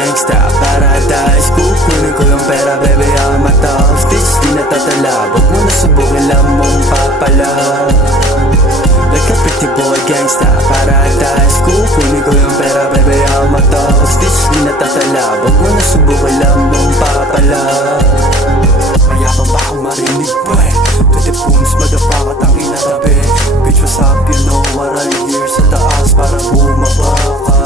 gangsta paradise. Kukunin ko yung pera, baby, I'm a top stitch. Di natatala, wag mo na subukin, lang mong papala. Like a pretty boy, gangsta paradise. Kukunin ko yung pera, baby, I'm a top stitch. Di natatala, wag mo na subukin, lang mong papala. Mayabang ba akong marinig, boy? To the bones, madapa ka, tangin na tabi. Bitch, what's up, you know what I'm here. Sa taas, para bumaba ka.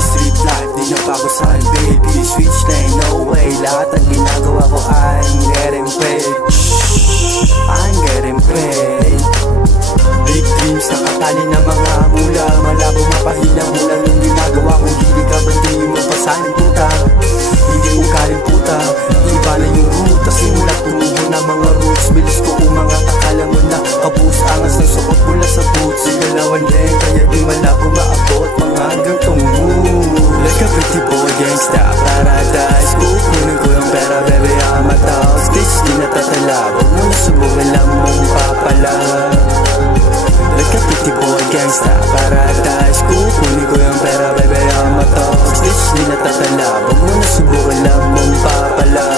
Street life, di na bago sa'yo, baby. Switch lane, no way. Lahat ang ginagawa ko, I'm getting paid. I'm getting paid. Big dreams, nakatali na mga mula. Malabo mapahina mo lang yung ginagawa ko. Hindi ka ba di mo pasahin, puta? Hindi ko kaling puta. Iba na yung ruta, simula tumubo na mga roots. Bilis ko umangat, akala mo na kabus. Angas ng suot mula sa boots. Sigalawan din, kaya di malabo maabot mga gantong move. Like a pretty boy, gangsta paradise. Kukunin ko yung pera, baby, I'm a top stitch. Di natatala, wag mo na subukin, lang mong papala. Like a pretty boy, gangsta paradise. Kukunin ko yung pera, baby, I'm a top stitch. Di natatala, wag mo na subukin, lang mong papala.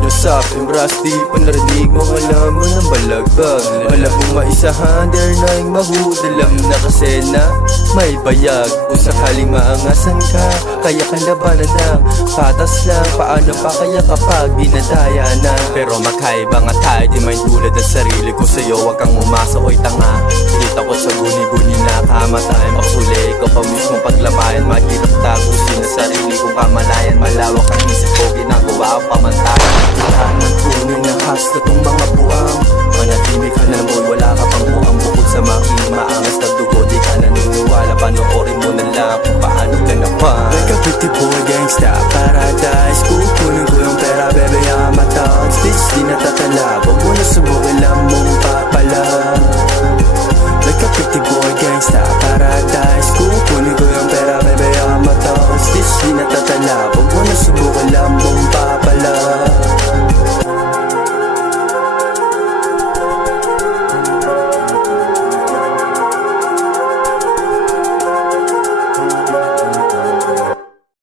What's up, I'm Rusty. Panarinig mo, alam mo ng balagbag. Malabong maisahan, there na yung mahudalam na kasi na may bayag. Kung sakaling maangasan ka, kaya kang labanan ng patas lang. Paano pa kaya kapag dinadaya na? Pero magkaiba nga tayo, di may tulad ang sarili ko sa'yo. Huwag kang umasa, oy tanga. Kita ko sa guni-guni na kamatay. Maksuli, ikaw pa mismo paglamayan. Mahirap tagusin na sarili kong kamalayan. Malawak ang isip ko, ginagawa ang pamantay.